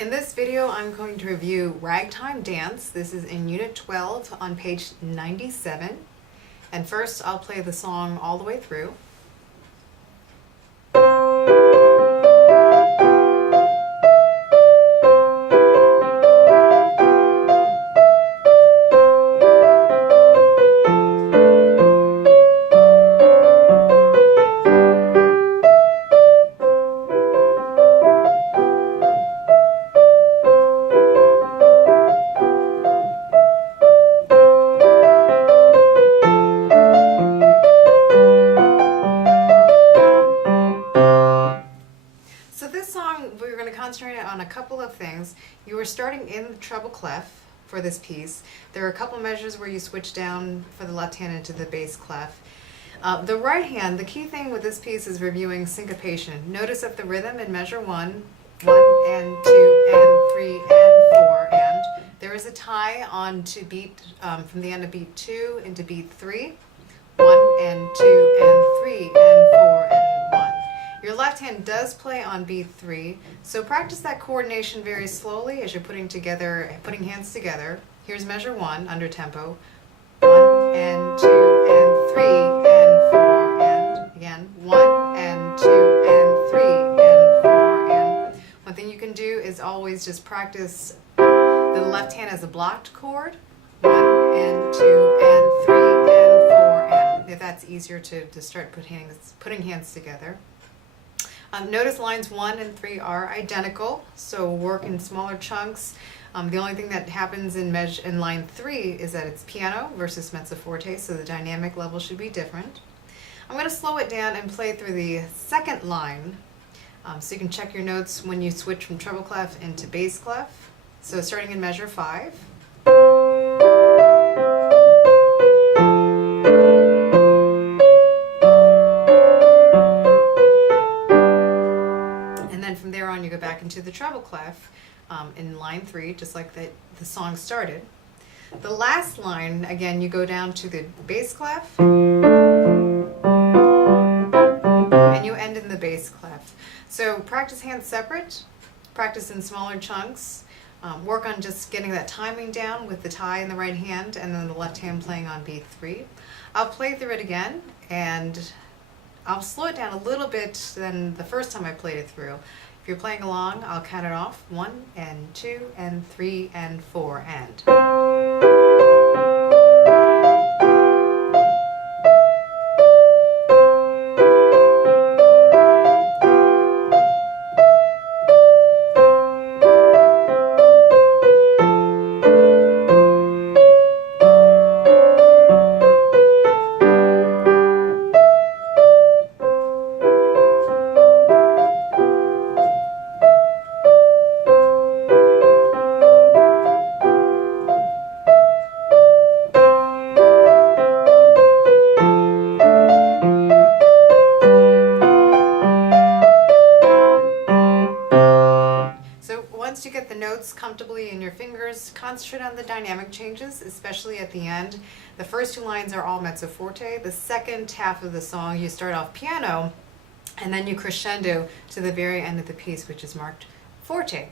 In this video, I'm going to review Ragtime Dance. This is in Unit 12 on page 97. And first, I'll play the song all the way through. We're going to concentrate on a couple of things. You are starting in the treble clef for this piece. There are a couple measures where you switch down for the left hand into the bass clef. The right hand, the key thing with this piece is reviewing syncopation. Notice that the rhythm in measure 1 and 2 and 3 and 4, and there is a tie on to beat from the end of beat 2 into beat 3. 1 and 2 and 3 and 4 and 1. Your left hand does play on beat 3, so practice that coordination very slowly as you're putting hands together. Here's measure 1 under tempo. 1 and 2 and 3 and 4 and again 1 and 2 and 3 and 4 and. One thing you can do is always just practice the left hand as a blocked chord. 1 and 2 and 3 and 4 and. If that's easier to start putting hands together. Notice lines 1 and 3 are identical, so work in smaller chunks. The only thing that happens in line 3 is that it's piano versus mezzo forte, so the dynamic level should be different. I'm going to slow it down and play through the second line, so you can check your notes when you switch from treble clef into bass clef. So starting in measure 5. From there on, you go back into the treble clef in line 3, just like the song started. The last line, again, you go down to the bass clef, and you end in the bass clef. So practice hands separate, practice in smaller chunks, work on just getting that timing down with the tie in the right hand and then the left hand playing on beat 3. I'll play through it again, and I'll slow it down a little bit than the first time I played it through. If you're playing along, I'll count it off. 1 and 2 and 3 and 4 and. Once you get the notes comfortably in your fingers, concentrate on the dynamic changes, especially at the end. The first 2 lines are all mezzo forte. The second half of the song, you start off piano, and then you crescendo to the very end of the piece, which is marked forte.